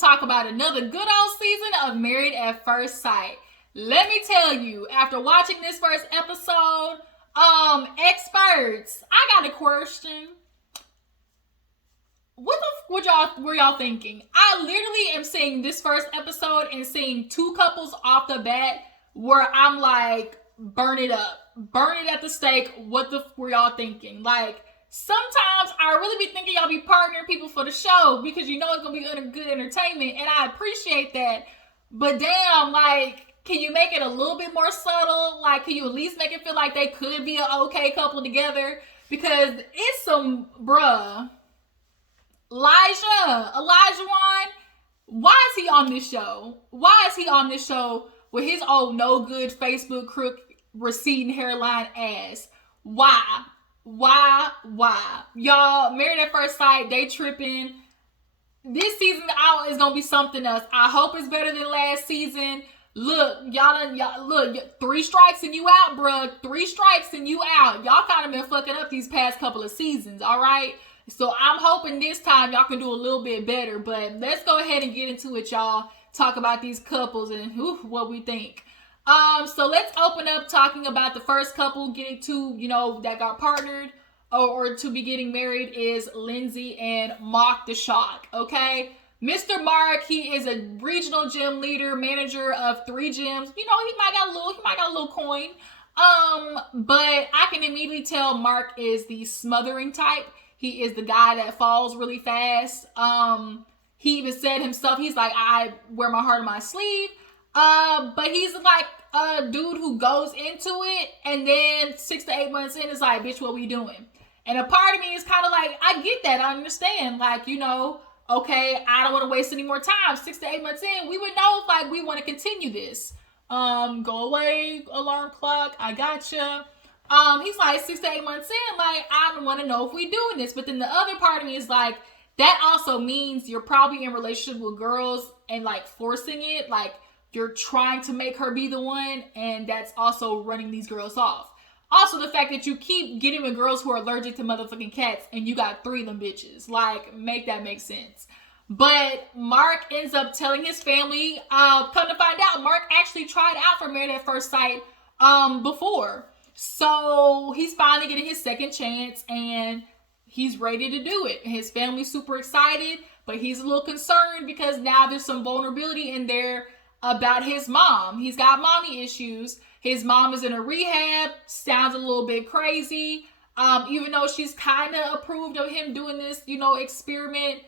talk about another good old season of Married at First Sight. Let me tell you, after watching this first episode, experts, I got a question. What were y'all thinking? I literally am seeing this first episode and seeing two couples off the bat where I'm like, burn it up. Burn it at the stake. What the were y'all thinking? Like, sometimes I really be thinking y'all be partnering people for the show because you know it's going to be good entertainment, and I appreciate that. But damn, like, can you make it a little bit more subtle? Like, can you at least make it feel like they could be an okay couple together? Because it's some, bruh. Olajewon, why is he on this show? Why is he on this show with his old no good Facebook crook receding hairline ass? Why? Y'all, Married at First Sight, they tripping. This season out is gonna be something else. I hope it's better than last season. Look, y'all, 3 strikes and you out, bruh. 3 strikes and you out. Y'all kind of been fucking up these past couple of seasons, all right? So I'm hoping this time y'all can do a little bit better. But let's go ahead and get into it, y'all. Talk about these couples and what we think. So let's open up talking about the first couple getting to, that got partnered or to be getting married is Lindsay and Mark the Shark, okay? Mr. Mark, he is a regional gym leader, manager of 3 gyms. He might got a little coin. But I can immediately tell Mark is the smothering type. He is the guy that falls really fast. He even said himself, he's like, I wear my heart on my sleeve. But he's like a dude who goes into it and then 6 to 8 months in is like, bitch, what we doing? And a part of me is kind of like, I get that. I understand. Like, okay, I don't want to waste any more time. 6 to 8 months in, we would know if like we want to continue this. Go away, alarm clock. I gotcha. He's like 6 to 8 months in, like, I don't want to know if we doing this. But then the other part of me is like, that also means you're probably in a relationship with girls and like forcing it. Like, you're trying to make her be the one, and that's also running these girls off. Also, the fact that you keep getting with girls who are allergic to motherfucking cats and you got 3 of them bitches. Like, make that make sense. But Mark ends up telling his family, come to find out, Mark actually tried out for Married at First Sight before. So he's finally getting his second chance and he's ready to do it. His family's super excited, but he's a little concerned because now there's some vulnerability in there about his mom. He's got mommy issues. His mom is in a rehab, sounds a little bit crazy. Even though she's kind of approved of him doing this, experiment,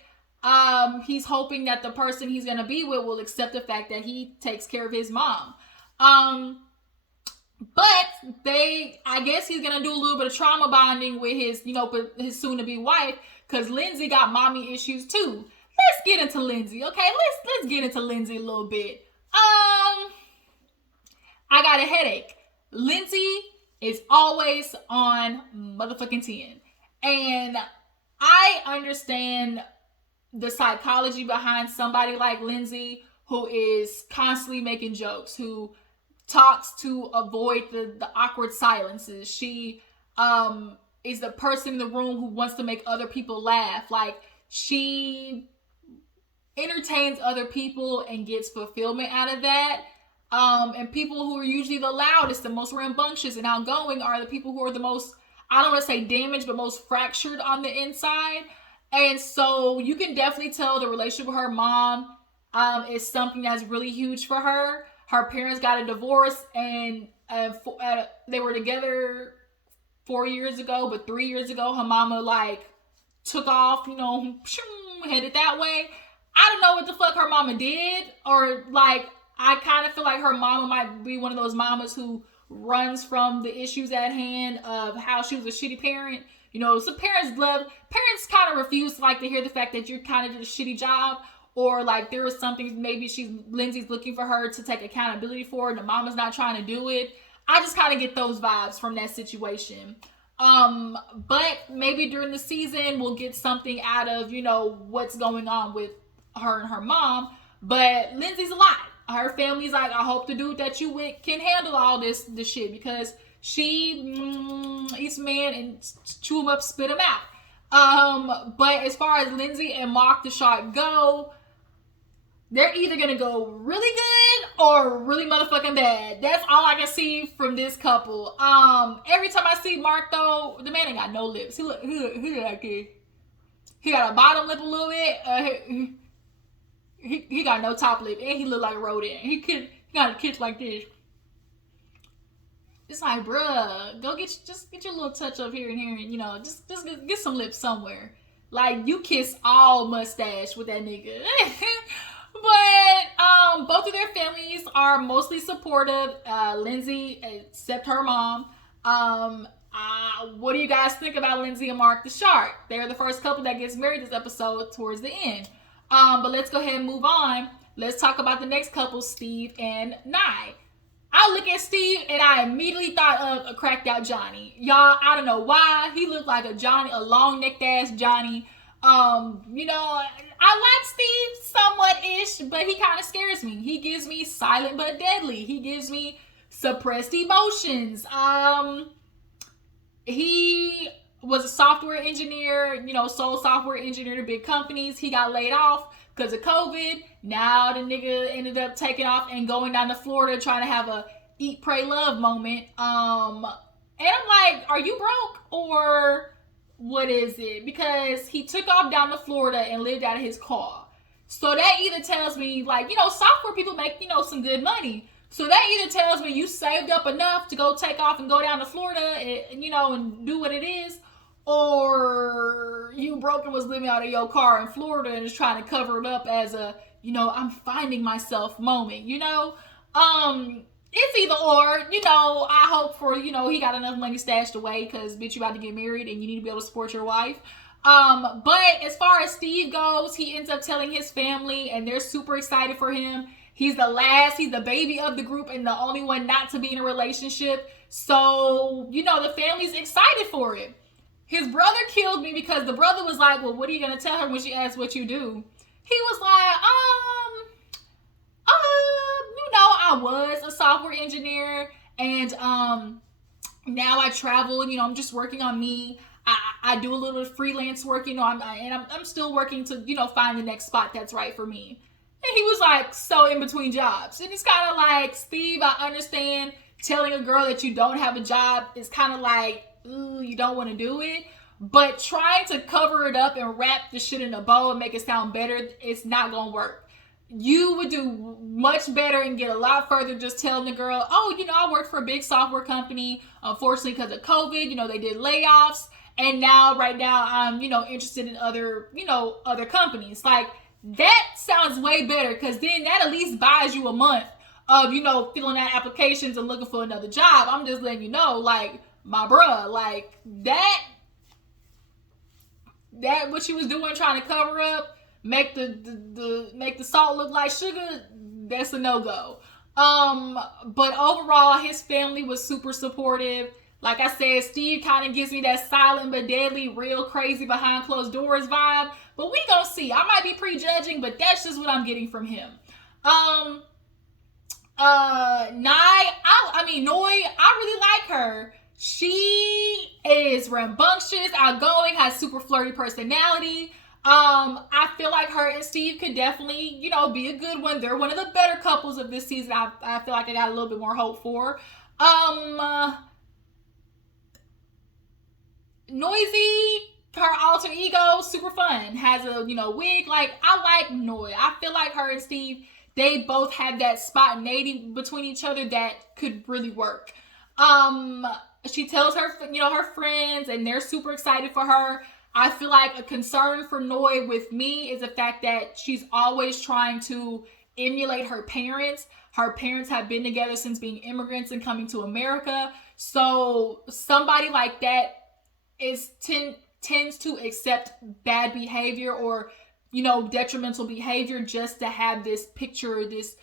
he's hoping that the person he's going to be with will accept the fact that he takes care of his mom. But I guess he's going to do a little bit of trauma bonding with his soon-to-be wife, because Lindsay got mommy issues too. Let's get into Lindsay, okay? Let's get into Lindsay a little bit. I got a headache. Lindsay is always on motherfucking 10. And I understand the psychology behind somebody like Lindsay who is constantly making jokes, who talks to avoid the awkward silences. She is the person in the room who wants to make other people laugh. Like, she entertains other people and gets fulfillment out of that. And people who are usually the loudest, the most rambunctious and outgoing are the people who are the most, I don't want to say damaged, but most fractured on the inside. And so you can definitely tell the relationship with her mom is something that's really huge for her. Her parents got a divorce and they were together 4 years ago, but 3 years ago, her mama like took off, headed that way. I don't know what the fuck her mama did, or like, I kind of feel like her mama might be one of those mamas who runs from the issues at hand of how she was a shitty parent. Some parents kind of refuse to like to hear the fact that you kind of did a shitty job, or like there was something maybe Lindsay's looking for her to take accountability for, and the mama's not trying to do it. I just kind of get those vibes from that situation. But maybe during the season we'll get something out of, what's going on with her and her mom. But Lindsay's a lot. Her family's like, I hope the dude that you with can handle all this shit, because she eats man and chew him up, spit him out. But as far as Lindsay and Mark the Shark go, they're either gonna go really good or really motherfucking bad. That's all I can see from this couple. Every time I see Mark though, the man ain't got no lips. He got a bottom lip a little bit. He got no top lip, and he look like a rodent. He got a kiss like this. It's like, bruh, go get your little touch up here and here, and just get some lips somewhere. Like, you kiss all mustache with that nigga. But both of their families are mostly supportive. Lindsay, except her mom. What do you guys think about Lindsay and Mark the Shark? They're the first couple that gets married this episode towards the end. But let's go ahead and move on. Let's talk about the next couple, Steve and Nye. I look at Steve and I immediately thought of a cracked out Johnny. Y'all, I don't know why. He looked like a long necked ass Johnny. I like Steve somewhat-ish, but he kind of scares me. He gives me silent but deadly. He gives me suppressed emotions. He was a software engineer, sole software engineer to big companies. He got laid off because of COVID. Now the nigga ended up taking off and going down to Florida trying to have a eat, pray, love moment. And I'm like, are you broke or what is it? Because he took off down to Florida and lived out of his car. So that either tells me, like, software people make, some good money. So that either tells me you saved up enough to go take off and go down to Florida and and do what it is, or you broke and was living out of your car in Florida and is trying to cover it up as a, I'm finding myself moment, It's either or, I hope for, he got enough money stashed away because, bitch, you about to get married and you need to be able to support your wife. But as far as Steve goes, he ends up telling his family and they're super excited for him. He's the baby of the group and the only one not to be in a relationship. So, the family's excited for it. His brother killed me because the brother was like, well, what are you going to tell her when she asks what you do? He was like, I was a software engineer and now I travel, I'm just working on me. I do a little freelance work, I'm still working to, find the next spot that's right for me. And he was like, so in between jobs. And it's kind of like, Steve, I understand telling a girl that you don't have a job is kind of like, ooh, you don't want to do it. But trying to cover it up and wrap the shit in a bow and make it sound better, it's not going to work. You would do much better and get a lot further just telling the girl, oh, I worked for a big software company. Unfortunately, because of COVID, they did layoffs. And right now, I'm, interested in other companies. Like, that sounds way better because then that at least buys you a month of, filling out applications and looking for another job. I'm just letting you know, like, my bruh, like, that what she was doing trying to cover up, make the salt look like sugar, that's a no-go. But overall, his family was super supportive. Like I said, Steve kind of gives me that silent but deadly, real crazy behind closed doors vibe. But we gonna see. I might be prejudging, but that's just what I'm getting from him. Noi, I really like her. She is rambunctious, outgoing, has super flirty personality. I feel like her and Steve could definitely, be a good one. They're one of the better couples of this season. I feel like I got a little bit more hope for. Noisy, her alter ego, super fun. Has a, wig. Like, I like Noi. I feel like her and Steve, they both have that spontaneity between each other that could really work. She tells her, her friends, and they're super excited for her. I feel like a concern for Noi with me is the fact that she's always trying to emulate her parents. Her parents have been together since being immigrants and coming to America. So somebody like that tends to accept bad behavior or, detrimental behavior just to have this picture, this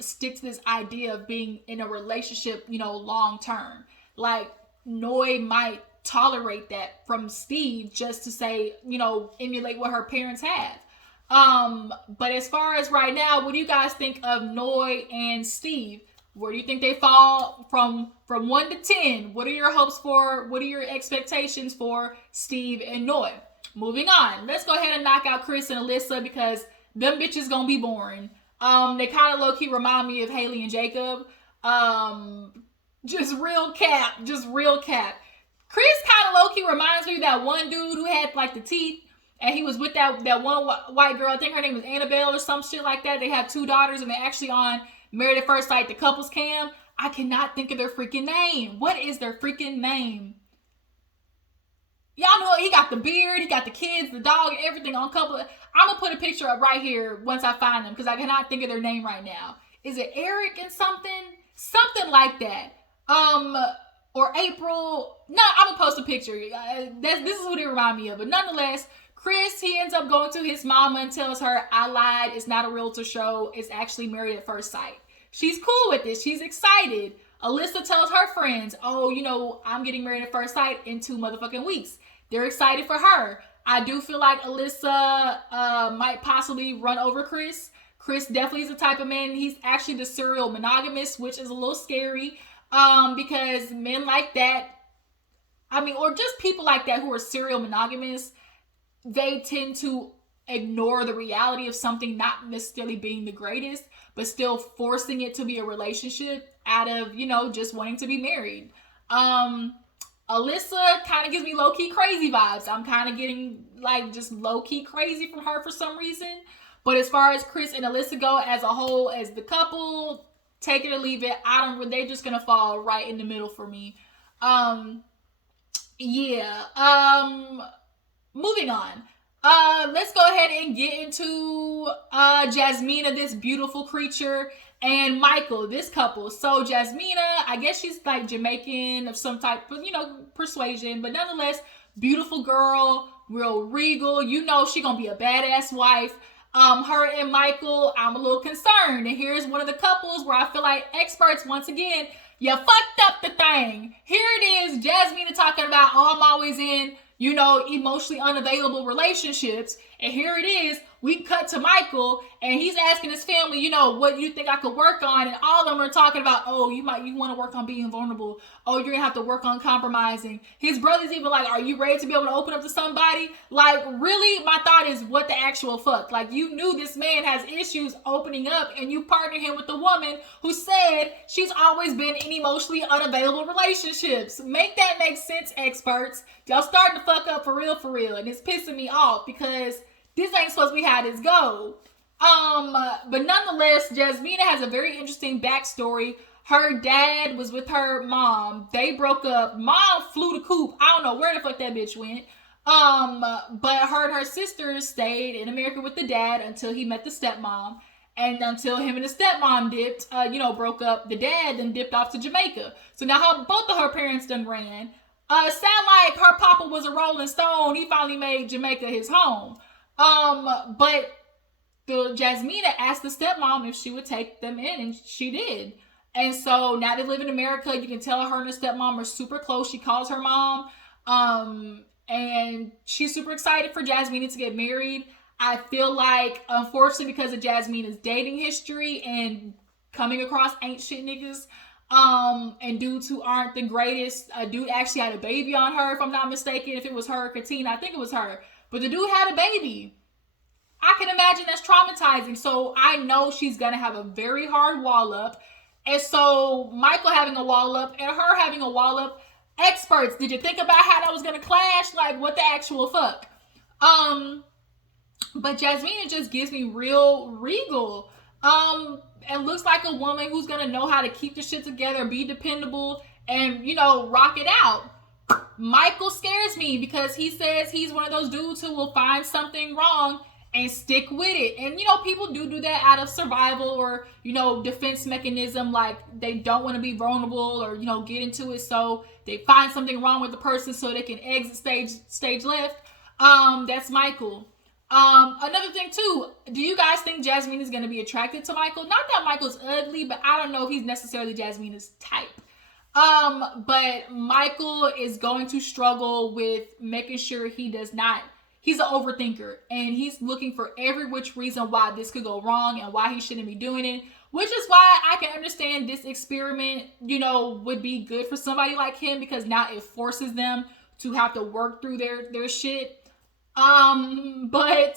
stick to this idea of being in a relationship, long term. Like, Noi might tolerate that from Steve just to say, emulate what her parents have. But as far as right now, what do you guys think of Noi and Steve? Where do you think they fall from 1 to 10? What are your hopes for? What are your expectations for Steve and Noi? Moving on. Let's go ahead and knock out Chris and Alyssa because them bitches gonna be boring. They kind of low key remind me of Haley and Jacob. Just real cap. Chris kind of low key reminds me of that one dude who had like the teeth, and he was with that one white girl. I think her name was Annabelle or some shit like that. They have 2 daughters, and they're actually on Married at First Sight, the couples cam. I cannot think of their freaking name. What is their freaking name? Y'all know he got the beard, he got the kids, the dog, and everything on couple. I'm gonna put a picture up right here once I find them because I cannot think of their name right now. Is it Eric and something? Something like that. Or April. No, I'm gonna post a picture. This is what it remind me of. But nonetheless, Chris, he ends up going to his mama and tells her, I lied, it's not a realtor show, it's actually Married at First Sight. She's cool with it, she's excited. Alyssa tells her friends, oh, you know, I'm getting married at first sight in 2 motherfucking weeks. They're excited for her. I do feel like Alyssa might possibly run over Chris. Chris definitely is the type of man, he's actually the serial monogamist, which is a little scary because men like that, or just people like that who are serial monogamists, they tend to ignore the reality of something not necessarily being the greatest, but still forcing it to be a relationship out of, just wanting to be married. Alyssa kind of gives me low-key crazy vibes. I'm kind of getting like just low-key crazy from her for some reason. But as far as Chris and Alyssa go as a whole, as the couple, take it or leave it. They're just gonna fall right in the middle for me. Moving on. Let's go ahead and get into Jasmina, this beautiful creature, and Michael, this couple. So Jasmina, I guess she's like Jamaican of some type of, persuasion, but nonetheless, beautiful girl, real regal. She gonna be a badass wife. Her and Michael, I'm a little concerned. And here's one of the couples where I feel like experts, once again, you fucked up the thing. Here it is, Jasmina talking about, I'm always in, emotionally unavailable relationships. And here it is, we cut to Michael, and he's asking his family, what you think I could work on? And all of them are talking about, you want to work on being vulnerable. Oh, you're going to have to work on compromising. His brother's even like, are you ready to be able to open up to somebody? Like, really, my thought is, what the actual fuck? Like, you knew this man has issues opening up, and you partnered him with a woman who said she's always been in emotionally unavailable relationships. Make that make sense, experts. Y'all starting to fuck up for real, and it's pissing me off because this ain't supposed to be how this go. But nonetheless, Jasmina has a very interesting backstory. Her dad was with her mom. They broke up. Mom flew the coop. I don't know where the fuck that bitch went. But her and her sisters stayed in America with the dad until he met the stepmom. And until him and the stepmom broke up, the dad then dipped off to Jamaica. So now both of her parents done ran. Sound like her papa was a Rolling Stone. He finally made Jamaica his home. But the Jasmina asked the stepmom if she would take them in, and she did. And so now they live in America. You can tell her and her stepmom are super close. She calls her mom. And she's super excited for Jasmina to get married. I feel like, unfortunately, because of Jasmina's dating history and coming across ain't shit niggas, and dudes who aren't the greatest, a dude actually had a baby on her, if I'm not mistaken. If it was her or Katina, I think it was her. But the dude had a baby. I can imagine that's traumatizing. So I know she's going to have a very hard wall up. And so Michael having a wall up and her having a wall up, experts, did you think about how that was going to clash? Like, what the actual fuck? But Jasmina just gives me real regal. And looks like a woman who's going to know how to keep the shit together, be dependable, and, rock it out. Michael scares me because he says he's one of those dudes who will find something wrong and stick with it. And, people do that out of survival or, defense mechanism. Like, they don't want to be vulnerable or, get into it. So they find something wrong with the person so they can exit stage left. That's Michael. Another thing too, do you guys think Jasmine is going to be attracted to Michael? Not that Michael's ugly, but I don't know if he's necessarily Jasmina's type. But Michael is going to struggle with making sure he's an overthinker, and he's looking for every which reason why this could go wrong and why he shouldn't be doing it, which is why I can understand this experiment, would be good for somebody like him, because now it forces them to have to work through their shit. But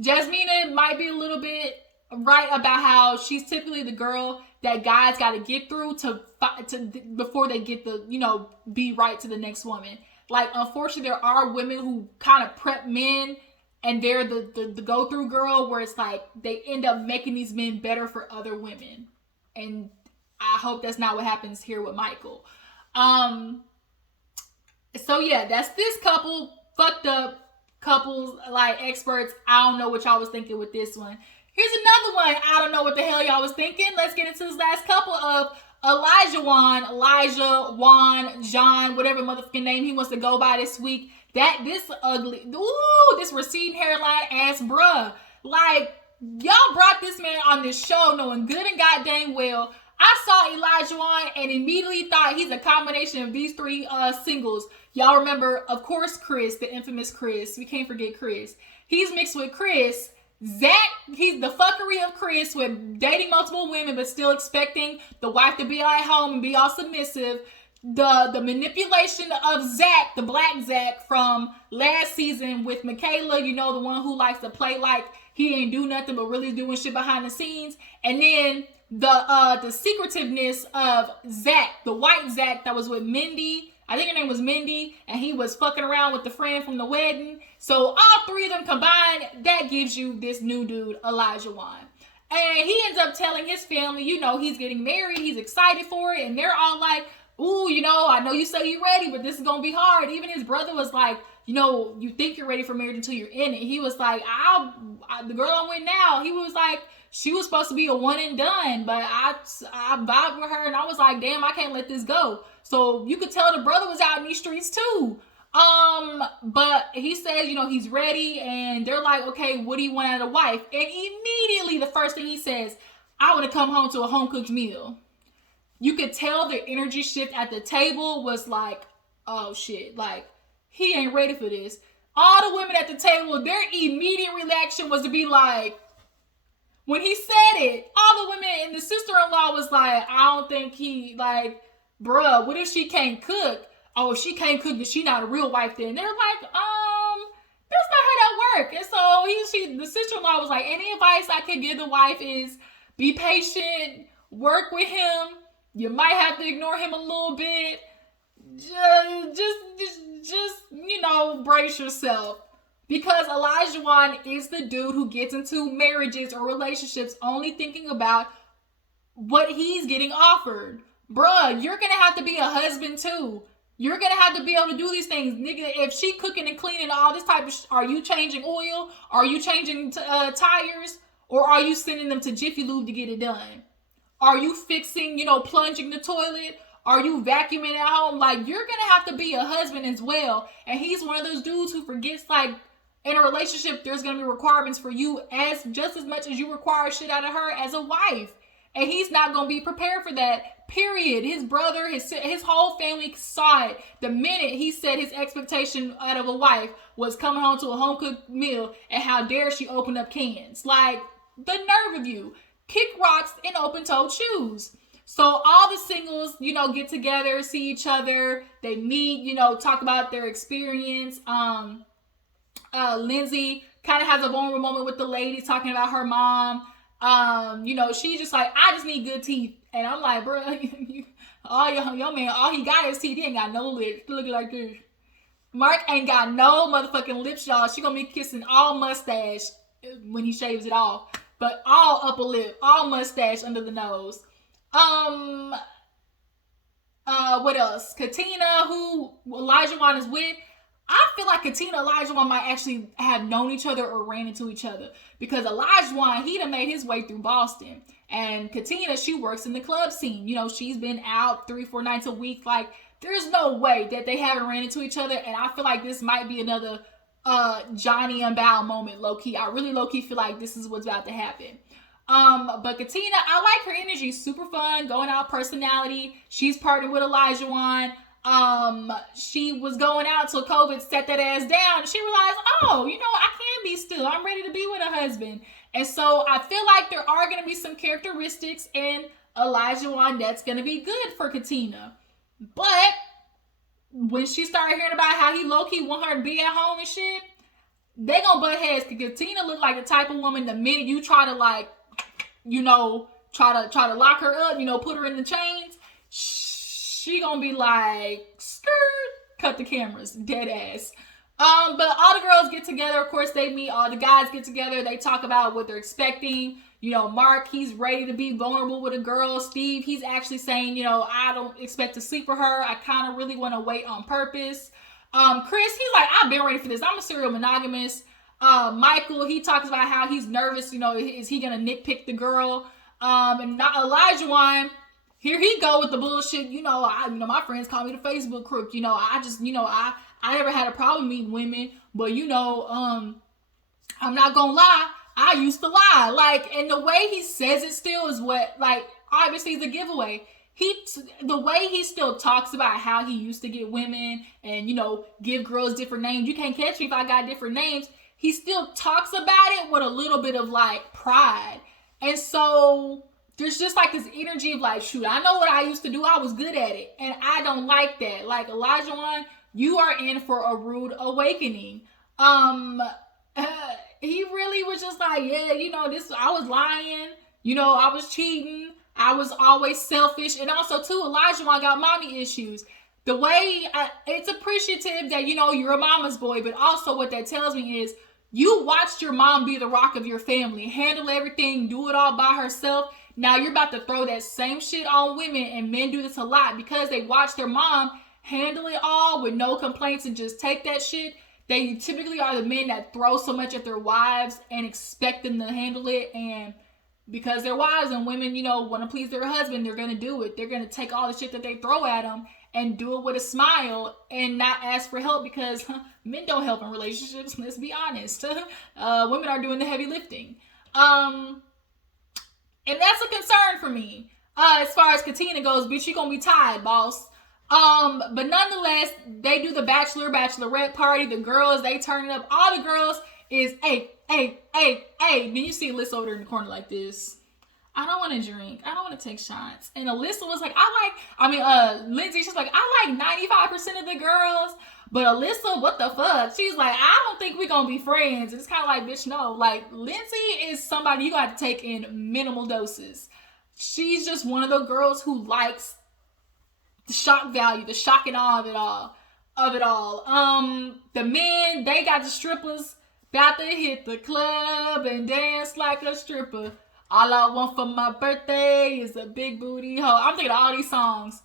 Jasmina might be a little bit right about how she's typically the girl that guys got to get through to before they get the, be right to the next woman. Like, unfortunately, there are women who kind of prep men, and they're the go through girl, where it's like they end up making these men better for other women. And I hope that's not what happens here with Michael. So yeah, that's this couple. Fucked up couples, like, experts. I don't know what y'all was thinking with this one. Here's another one. I don't know what the hell y'all was thinking. Let's get into this last couple of Olajewon, Elijah, Juan, John, whatever motherfucking name he wants to go by this week. This ugly, this receding hairline ass bruh. Like, y'all brought this man on this show knowing good and goddamn well I saw Olajewon and immediately thought he's a combination of these three singles. Y'all remember, of course, Chris, the infamous Chris. We can't forget Chris. He's mixed with Chris. Zach, he's the fuckery of Chris with dating multiple women but still expecting the wife to be at home and be all submissive. The manipulation of Zach, the black Zach from last season with Michaela, the one who likes to play like he ain't do nothing but really doing shit behind the scenes. And then the secretiveness of Zach, the white Zach that was with Mindy. I think her name was Mindy, and he was fucking around with the friend from the wedding. So all three of them combined, that gives you this new dude, Olajewon. And he ends up telling his family, he's getting married, he's excited for it, and they're all like, ooh, I know you say you're ready, but this is gonna be hard. Even his brother was like, you think you're ready for marriage until you're in it. He was like, the girl I'm with now, he was like, she was supposed to be a one and done, but I vibed with her, and I was like, damn, I can't let this go. So you could tell the brother was out in these streets too. But he says, he's ready, and they're like, okay, what do you want out of a wife? And immediately the first thing he says, I want to come home to a home-cooked meal. You could tell the energy shift at the table was like, oh shit, like, he ain't ready for this. All the women at the table, their immediate reaction was to be like, when he said it, all the women and the sister-in-law was like, I don't think he, like, bruh, what if she can't cook? Oh, if she can't cook, then she not a real wife then. They're like, that's not how that work. And so the sister-in-law was like, any advice I could give the wife is be patient, work with him. You might have to ignore him a little bit. Just brace yourself. Because Olajewon is the dude who gets into marriages or relationships only thinking about what he's getting offered. Bruh, you're going to have to be a husband too. You're going to have to be able to do these things. Nigga, if she cooking and cleaning all this type of are you changing oil? Are you changing tires? Or are you sending them to Jiffy Lube to get it done? Are you fixing, plunging the toilet? Are you vacuuming at home? Like, you're going to have to be a husband as well. And he's one of those dudes who forgets, like, in a relationship, there's going to be requirements for you just as much as you require shit out of her as a wife. And he's not going to be prepared for that, period. His brother, his whole family saw it. The minute he said his expectation out of a wife was coming home to a home-cooked meal, and how dare she open up cans. Like, the nerve of you. Kick rocks in open-toed shoes. So all the singles, get together, see each other. They meet, talk about their experience. Lindsay kind of has a vulnerable moment with the lady talking about her mom. She's just like, I just need good teeth. And I'm like, bro, your man, all he got is teeth. He ain't got no lips. Look like this. Mark ain't got no motherfucking lips, y'all. She gonna be kissing all mustache when he shaves it off. But all upper lip, all mustache under the nose. What else? Katina, who Olajewon is with. I feel like Katina and Olajewon might actually have known each other or ran into each other, because Olajewon, he done made his way through Boston, and Katina, she works in the club scene. She's been out 3-4 nights a week. Like, there's no way that they haven't ran into each other, and I feel like this might be another Johnny and Bao moment, low-key. I really low-key feel like this is what's about to happen. But Katina, I like her energy. Super fun, going out personality. She's partnered with Olajewon. She was going out till COVID set that ass down. She realized, I can be still. I'm ready to be with a husband. And so I feel like there are going to be some characteristics in Olajewon that's going to be good for Katina. But when she started hearing about how he low-key want her to be at home and shit, they gonna butt heads. Cause Katina look like the type of woman, the minute you try to like, try to lock her up, put her in the chains, she gonna be like, skirt, cut the cameras, dead ass. But all the girls get together. Of course, they meet. All the guys get together. They talk about what they're expecting. Mark, he's ready to be vulnerable with a girl. Steve, he's actually saying, I don't expect to sleep with her. I kind of really want to wait on purpose. Chris, he's like, I've been ready for this. I'm a serial monogamist. Michael, he talks about how he's nervous. Is he gonna nitpick the girl? And not Olajewon. Here he go with the bullshit. My friends call me the Facebook crook. I never had a problem meeting women, but I'm not gonna lie. I used to lie. Like, and the way he says it still is what, like, obviously is a giveaway. The way he still talks about how he used to get women and, give girls different names. You can't catch me if I got different names. He still talks about it with a little bit of like pride. And so there's just like this energy of like, shoot, I know what I used to do. I was good at it. And I don't like that. Like, Olajewon, you are in for a rude awakening. He really was just like, yeah, I was lying. I was cheating. I was always selfish. And also, too, Olajewon got mommy issues. The way, it's appreciative that, you're a mama's boy. But also what that tells me is you watched your mom be the rock of your family. Handle everything. Do it all by herself. Now you're about to throw that same shit on women. And men do this a lot because they watch their mom handle it all with no complaints and just take that shit. They typically are the men that throw so much at their wives and expect them to handle it. And because they're wives and women, want to please their husband, they're going to do it. They're going to take all the shit that they throw at them and do it with a smile and not ask for help because men don't help in relationships. Let's be honest. Women are doing the heavy lifting. And that's a concern for me. As far as Katina goes, bitch, you going to be tied, boss. But nonetheless, they do the bachelor, bachelorette party. The girls, they turn it up. All the girls is, hey. Then you see Alyssa over there in the corner like this. I don't want to drink. I don't want to take shots. And Alyssa was like, Lindsay, she's like, I like 95% of the girls. But Alyssa, what the fuck? She's like, I don't think we're going to be friends. And it's kind of like, bitch, no. Like, Lindsay is somebody you got to take in minimal doses. She's just one of the girls who likes the shock value, the shock and awe of it all. The men, they got the strippers about to hit the club and dance like a stripper. All I want for my birthday is a big booty hoe. I'm thinking of all these songs.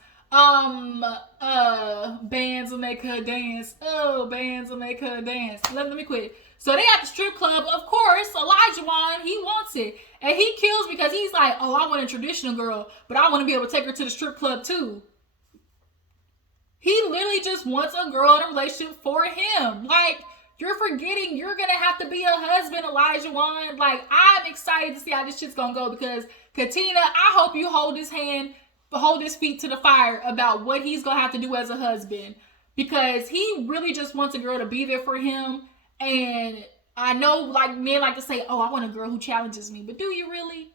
Bands will make her dance. Oh, bands will make her dance. Let me quit. So they at the strip club. Of course, Olajewon, he wants it. And he kills because he's like, oh, I want a traditional girl, but I want to be able to take her to the strip club too. He literally just wants a girl in a relationship for him. Like, you're forgetting you're going to have to be a husband, Olajewon. Like, I'm excited to see how this shit's going to go because Katina, I hope you hold his feet to the fire about what he's going to have to do as a husband because he really just wants a girl to be there for him. And I know, like, men like to say, oh, I want a girl who challenges me. But do you really?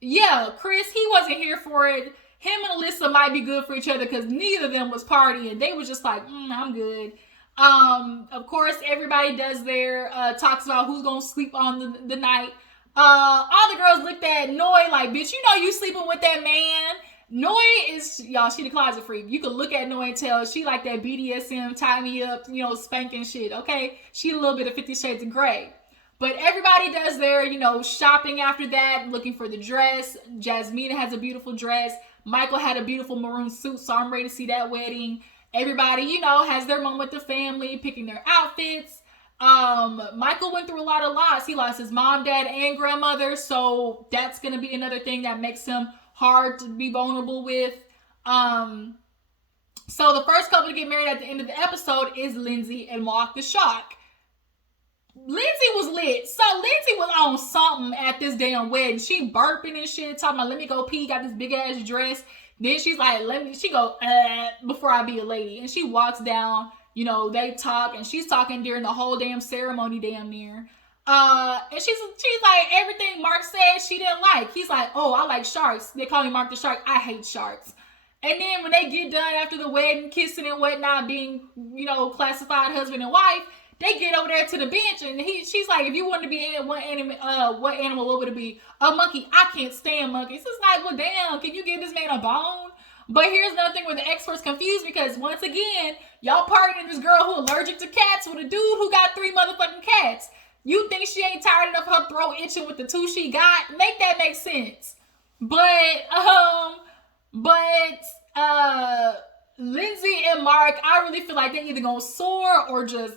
Yeah, Chris, he wasn't here for it. Him and Alyssa might be good for each other because neither of them was partying. They were just like, I'm good. Of course, everybody does their talks about who's gonna sleep on the night. All the girls looked at Noi like, bitch, you sleeping with that man. Noi is, y'all, she the closet freak. You can look at Noi and tell she like that BDSM, tie me up, spanking shit, okay? She a little bit of 50 Shades of Grey. But everybody does their, shopping after that, looking for the dress. Jasmina has a beautiful dress. Michael had a beautiful maroon suit, so I'm ready to see that wedding. Everybody, has their moment with the family, picking their outfits. Michael went through a lot of loss. He lost his mom, dad, and grandmother, so that's going to be another thing that makes him hard to be vulnerable with. So the first couple to get married at the end of the episode is Lindsay and Walk the Shock. Lindsay was lit. So Lindsay was on something at this damn wedding. She burping and shit, talking about, let me go pee, got this big ass dress. Then she's like, she go, before I be a lady. And she walks down, they talk, and she's talking during the whole damn ceremony damn near. And she's like, everything Mark said she didn't like. He's like, oh, I like sharks. They call me Mark the Shark. I hate sharks. And then when they get done after the wedding, kissing and whatnot, being, classified husband and wife, they get over there to the bench, and she's like, if you wanted to be what animal, what would it be? A monkey. I can't stand monkeys. It's like, well, damn, can you give this man a bone? But here's another thing where the experts confused, because once again, y'all partnering this girl who allergic to cats with a dude who got 3 motherfucking cats. You think she ain't tired enough of her throat itching with the 2 she got? Make that make sense. But Lindsay and Mark, I really feel like they're either gonna soar or just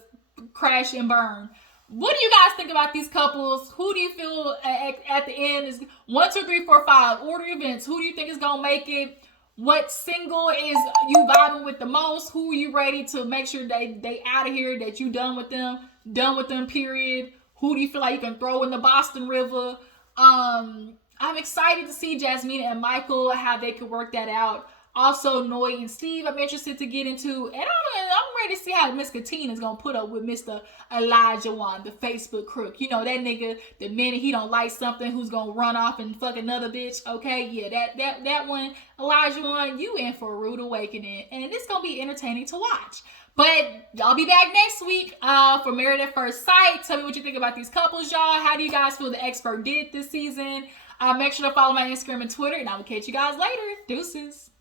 crash and burn. What do you guys think about these couples? Who do you feel at the end is 1, 2, 3, 4, 5 order events? Who do you think is gonna make it? What single is you vibing with the most? Who are you ready to make sure they out of here, that you done with them, period? Who do you feel like you can throw in the Boston River? I'm excited to see Jasmine and Michael, how they could work that out. Also, Noi and Steve, I'm interested to get into. And I'm ready to see how Miss Katina is going to put up with Mr. Olajewon, the Facebook crook. You know, that nigga, the minute he don't like something, who's going to run off and fuck another bitch. Okay, yeah, that one, Olajewon, you in for a rude awakening. And it's going to be entertaining to watch. But I'll be back next week for Married at First Sight. Tell me what you think about these couples, y'all. How do you guys feel the expert did this season? Make sure to follow my Instagram and Twitter, and I will catch you guys later. Deuces.